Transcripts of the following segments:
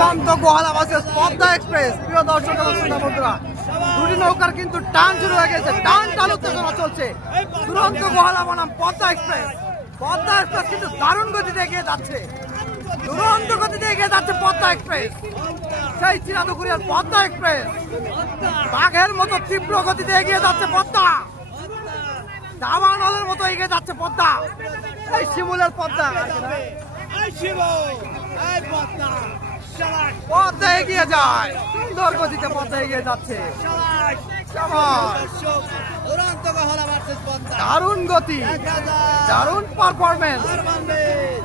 দুরন্ত গোহালা versus Padma express. প্রিয় দর্শক এবং শ্রোতা বন্ধুরা, দুটি নৌকার কিন্তু টান শুরু হয়ে গেছে, টান উত্তেজনা চলছে। দুরন্ত গোহালা বনাম পদ্মা এক্সপ্রেস। পদ্মা এক্সপ্রেস কিন্তু দারুণ গতিতে এগিয়ে যাচ্ছে, দুরন্ত গতিতে এগিয়ে যাচ্ছে পদ্মা এক্সপ্রেস। সেই চিরাদুকুরিয়ার পদ্মা এক্সপ্রেস বাঘের মতো তীব্র গতিতে এগিয়ে যাচ্ছে পদ্মা, দাবানলের মতো এগিয়ে যাচ্ছে পদ্মা। এই শিমুলের পদ্মা, পদ্মা এগিয়ে যায়, সুন্দর গতিতে পদ্মা এগিয়ে যাচ্ছে। দারুণ গতি, দারুণ পারফরমেন্স,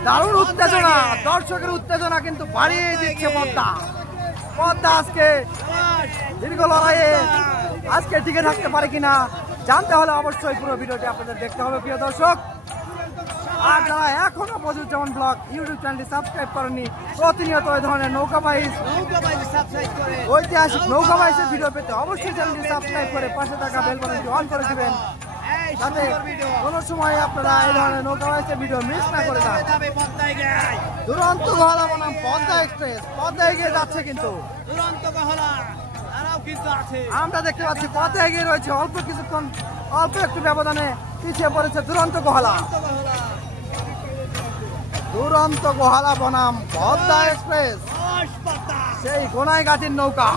দারুণ উত্তেজনা, দর্শকের উত্তেজনা কিন্তু বাড়িয়ে দিচ্ছে পদ্মা। পদ্মা আজকে দীর্ঘ লড়াইয়ে আজকে টিকে থাকতে পারে কিনা জানতে হলে অবশ্যই পুরো ভিডিওটি আপনাদের দেখতে হবে প্রিয় দর্শক। আর যারা এখনো মজিদুজ্জামান ব্লগ ইউটিউব চ্যানেলটি সাবস্ক্রাইব করেনি, প্রতিনিয়ত এই ধরনের নৌকা বাইচ ঐতিহাসিক নৌকা বাইচের ভিডিও পেতে অবশ্যই চ্যানেলটি সাবস্ক্রাইব করে পাশে থাকা বেল বাটনটি অন করে দিবেন, যাতে কোনো সময় আপনারা এই ধরনের নৌকা বাইচের ভিডিও মিস না করে যান। দুরন্ত গোহালা বনাম পদ্মা এক্সপ্রেস, পদ্মা এগিয়ে যাচ্ছে কিন্তু আমরা দেখতে পাচ্ছি পদ্মা এগিয়ে রয়েছে, অল্প কিছুক্ষণ অল্প একটু ব্যবধানে পিছিয়ে পড়েছে দুরন্ত গোহালা। দুরন্ত গোহালা বনাম পদ্মা এক্সপ্রেস, সেই গোনাইগাতির নৌকা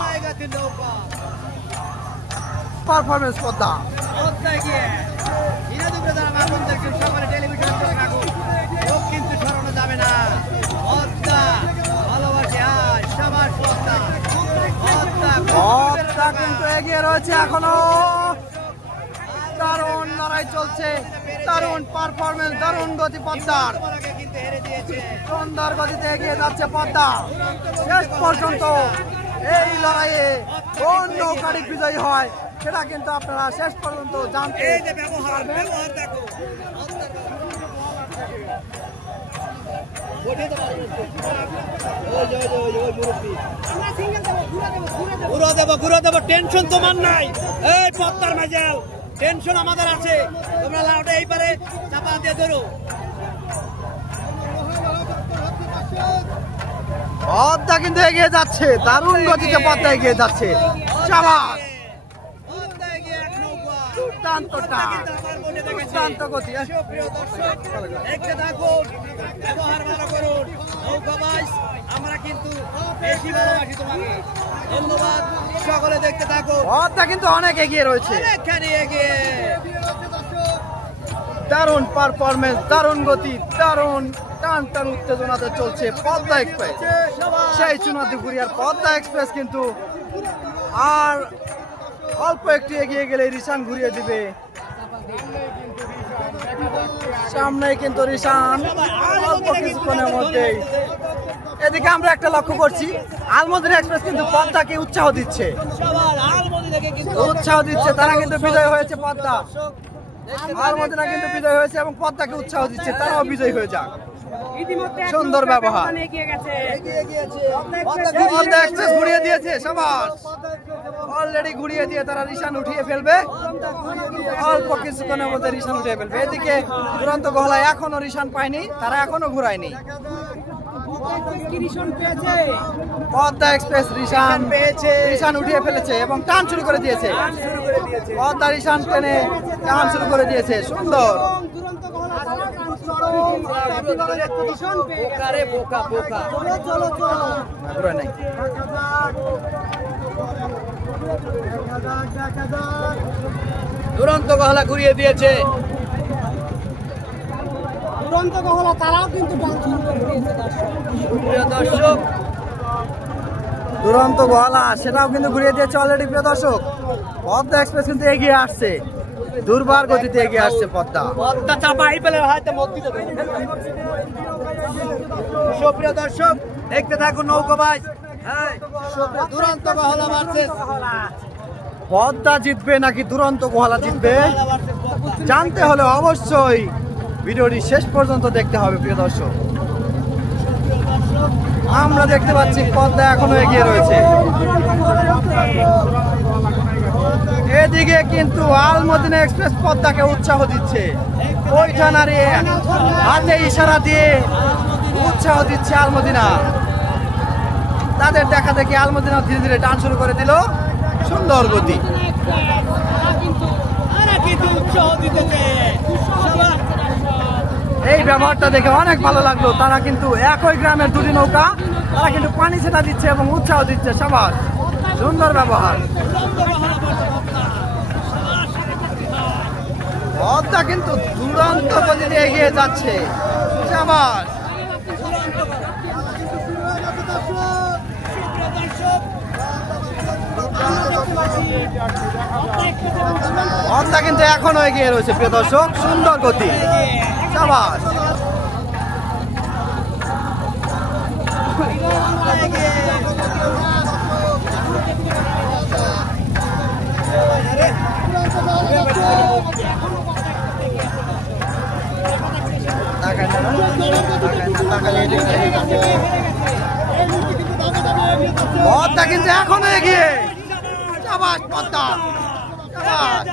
পারফরমেন্স পদ্মা। পদ্মা কিন্তু এগিয়ে রয়েছে এখনো, দারুণ লড়াই চলছে, দারুণ পারফরমেন্স, দারুণ গতি পদ্মার, সুন্দর গতিতে এগিয়ে যাচ্ছে পদ্মা। শেষ পর্যন্ত এই লড়াইয়ে কোন নৌকাটি বিজয়ী হয় সেটা কিন্তু আপনারা শেষ পর্যন্ত জানতে পারবেন। ঘুরে দেবো, টেনশন তোমার নাই। এই পদ্মার মাঝাল টেনশন আমাদের আছে, তোমরা লাউটা এই পারে চাপা দিয়ে ধরো। পদ্মা কিন্তু এগিয়ে যাচ্ছে, দারুণ গতিতে পদ্মা এগিয়ে যাচ্ছে। শাবাশ, দুর্দান্ত গতি। ব্যবহার ভালো করুন নৌকা বাইচ, আমরা কিন্তু বেশি ভালোবাসি তোমাকে। ধন্যবাদ, সকলে দেখতে থাকো। পদ্মা কিন্তু অনেক এগিয়ে রয়েছে, অনেকখানি এগিয়ে। দারুণ পারফরমেন্স, দারুণ গতি, দারুণ টান উত্তেজনাতে চলছে পদ্মা এক্সপ্রেস। সেই চুনাদুকুরিয়ার পদ্মা এক্সপ্রেস কিন্তু আর অল্প একটু এগিয়ে গেলে রিশান ঘুরিয়ে দিবে। সামনে কিন্তু রিশান অল্প কিছুক্ষণের মধ্যেই। এদিকে আমরা একটা লক্ষ্য করছি, আলমদিনা এক্সপ্রেস কিন্তু পদ্মাকে উৎসাহ দিচ্ছে, তারা কিন্তু বিজয় হয়েছে। পদ্মা আলমদিনা কিন্তু বিজয় হয়েছে এবং পদ্মাকে উৎসাহ দিচ্ছে, তারাও বিজয় হয়ে যাক। সুন্দর ব্যবহার, পদ্মা এক্সপ্রেস ঘুরিয়ে দিয়েছে। সবাস, অলরেডি ঘুরিয়ে দিয়ে তারা রিশান উঠিয়ে ফেলবে, অল্প কিছুক্ষণের মধ্যে রিশান উঠিয়ে ফেলবে। এদিকে দুরন্ত গোহালা এখনো রিশান পায়নি, তারা এখনো ঘুরায়নি। পদ্মা এক্সপ্রেস রিশান পেয়েছে, রিশান উঠিয়ে ফেলেছে এবং টান শুরু করে দিয়েছে। পদ্মা রিশান টেনে টান শুরু করে দিয়েছে, সুন্দর। দুরন্ত গহলা ঘুরিয়ে দিয়েছে, দুরন্ত গহলা তারাও কিন্তু দর্শক। দুরন্ত গোহালা সেটাও কিন্তু ঘুরিয়ে দিয়েছে অলরেডি প্রিয় দর্শক। পদ্মা এক্সপ্রেস কিন্তু এগিয়ে আসছে, দুর্বার গতিতে এগিয়ে আসছে পদ্মা। পদ্মা চাপাই পেলে হয়তো মধ্যে সুপ্রিয় দর্শক দেখতে থাকুন নৌকা বাইচ। দুরন্ত গহলা ভার্সেস পদ্মা জিতবে নাকি দুরন্ত গোহালা জিতবে জানতে হলে অবশ্যই ভিডিওটি শেষ পর্যন্ত দেখতে হবে প্রিয় দর্শক। আমরা দেখতে পাচ্ছি পদ্মা এখনো এগিয়ে রয়েছে। এদিকে কিন্তু আলমদিনা এক্সপ্রেস পদ্মাকে উৎসাহ দিচ্ছে, ওইটা নাড়িয়ে হাতে ইশারা দিয়ে উৎসাহ দিচ্ছে আলমদিনা। তাদের দেখা দেখি আলমদিনা ধীরে ধীরে টান শুরু করে দিল। সুন্দর গতি। এই ব্যবহারটা দেখে অনেক ভালো লাগলো। তারা কিন্তু একই গ্রামের দুটি নৌকা, তারা কিন্তু পানি ছেটা দিচ্ছে এবং উৎসাহ দিচ্ছে। সাবাস, সুন্দর ব্যবহার। পদ্মা কিন্তু দুরন্ত গতিতে এগিয়ে যাচ্ছে। সাবাস। পদ্মা কিন্তু এখনো এগিয়ে রয়েছে প্রিয় দর্শক। সুন্দর গতি। সাবাস। পদ্মা কিন্তু এখনো এগিয়ে। সাবাস পদ্মা। সাবাস।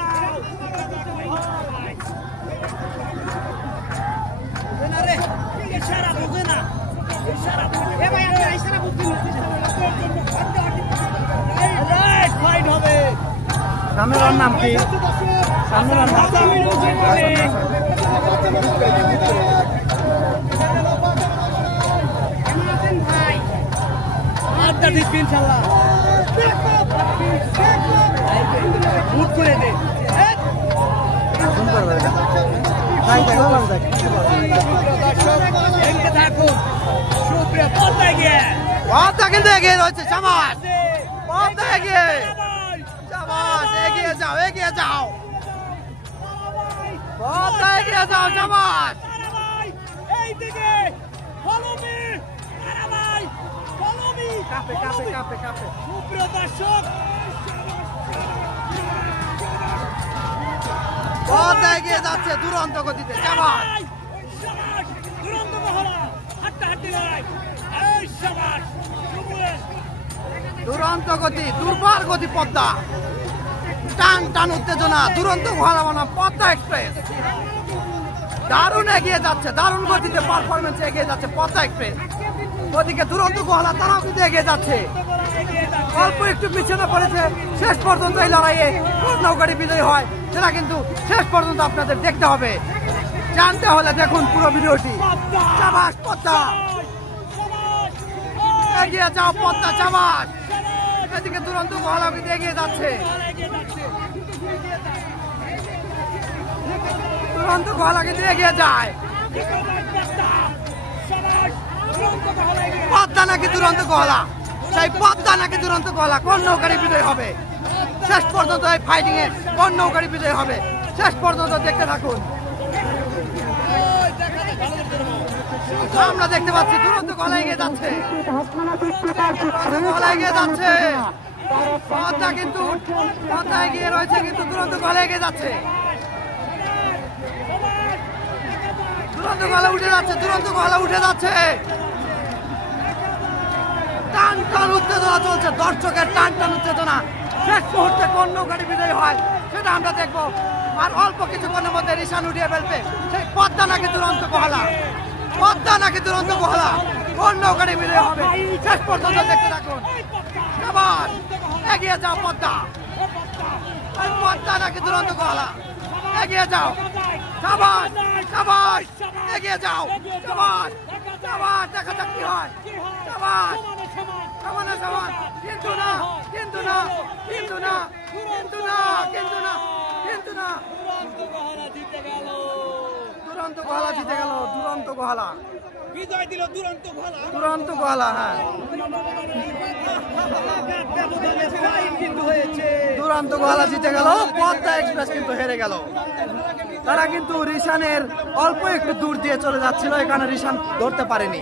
সামনের নাম কি? সামনের নাম পদ্মা কিন্তু এগিয়ে রয়েছে। সাবাস পদ্মা এগিয়ে। সাবাস, এগিয়ে যাও, এগিয়ে যাও পদ্মা, এগিয়ে যাও। সাবাস। পদ্মা এগিয়ে যাচ্ছে দুরন্ত গতিতে। সাবাস। দুরন্ত গতি, দুর্বার গতি পদ্মা। টান টান উত্তেজনা, দুরন্ত ঘোড়াবানা পদ্মা এক্সপ্রেস। দারুণ এগিয়ে যাচ্ছে, দারুণ গতিতে পারফরমেন্স এগিয়ে যাচ্ছে পদ্মা এক্সপ্রেস। ওদিকে দুরন্ত গোহালা, তারাও কিন্তু এগিয়ে যাচ্ছে। অল্প একটু পিছনে পড়েছে। শেষ পর্যন্ত এই লড়াইয়ে কোন নৌকাটি বিজয়ী হয় সেটা কিন্তু শেষ পর্যন্ত আপনাদের দেখতে হবে। জানতে হলে দেখুন পুরো ভিডিওটি। সাবাস পদ্মা, এগিয়ে যাও পদ্মা। সাবাস। এদিকে দুরন্ত গোহালা কিন্তু এগিয়ে যাচ্ছে। দুরন্ত গোহালা কিন্তু এগিয়ে যায়। পদ্মা নাকি দুরন্ত গোহালা, সেই পদ্মা নাকি দুরন্ত গোহালা, কোন নৌকারি বিজয় হবে শেষ পর্যন্ত? এই ফাইটিং এ কোন নৌকারি বিজয় হবে শেষ পর্যন্ত দেখতে থাকুন। আমরা দেখতে পাচ্ছি দুরন্ত গোহালা এগিয়ে যাচ্ছে। গোহালা এগিয়ে যাচ্ছে। পদ্মা কিন্তু পদ্মা এগিয়ে রয়েছে, কিন্তু দুরন্ত গোহালা এগিয়ে যাচ্ছে। দুরন্ত গোহালা উঠে যাচ্ছে। দুরন্ত গোহালা উঠে যাচ্ছে। টান টান উত্তেজনা চলছে, দর্শকের টান টান উত্তেজনা। শেষ মুহূর্তে কোন নৌকাটি বিজয়ী হয় সেটা আমরা দেখবো। আর অল্প কিছুক্ষণের মধ্যে রিশান উঠিয়ে ফেলবে। সেই পদ্মা নাকি দুরন্ত গোহালা, পদ্মা নাকি দুরন্ত গোহালা, কোন নৌকাটি বিজয়ী হবে শেষ পর্যন্ত দেখতে থাকুন। সাবাস, এগিয়ে যাও পদ্মা। পদ্মা নাকি দুরন্ত গোহালা, এগিয়ে যাও। সাবাস সাবাস, এগিয়ে যাও। সাবাস সাবাস, দেখা যাক কি হয়। সাবাস, সমানে সমান, কিন্তু না, কিন্তু না, কিন্তু না, কিন্তু না, কিন্তু না, কিন্তু না। দুরন্ত গোহালা জিতে গেল। দুরন্ত গোহালা বিজয় দিল দুরন্ত গোহালা। দুরন্ত গোহালা, হ্যাঁ দুরন্ত গোহালা জিতে গেল। পদ্মা এক্সপ্রেস কিন্তু হেরে গেল। তারা কিন্তু রিশানের অল্প একটু দূর দিয়ে চলে যাচ্ছিল, এখানে রিশান ধরতে পারেনি।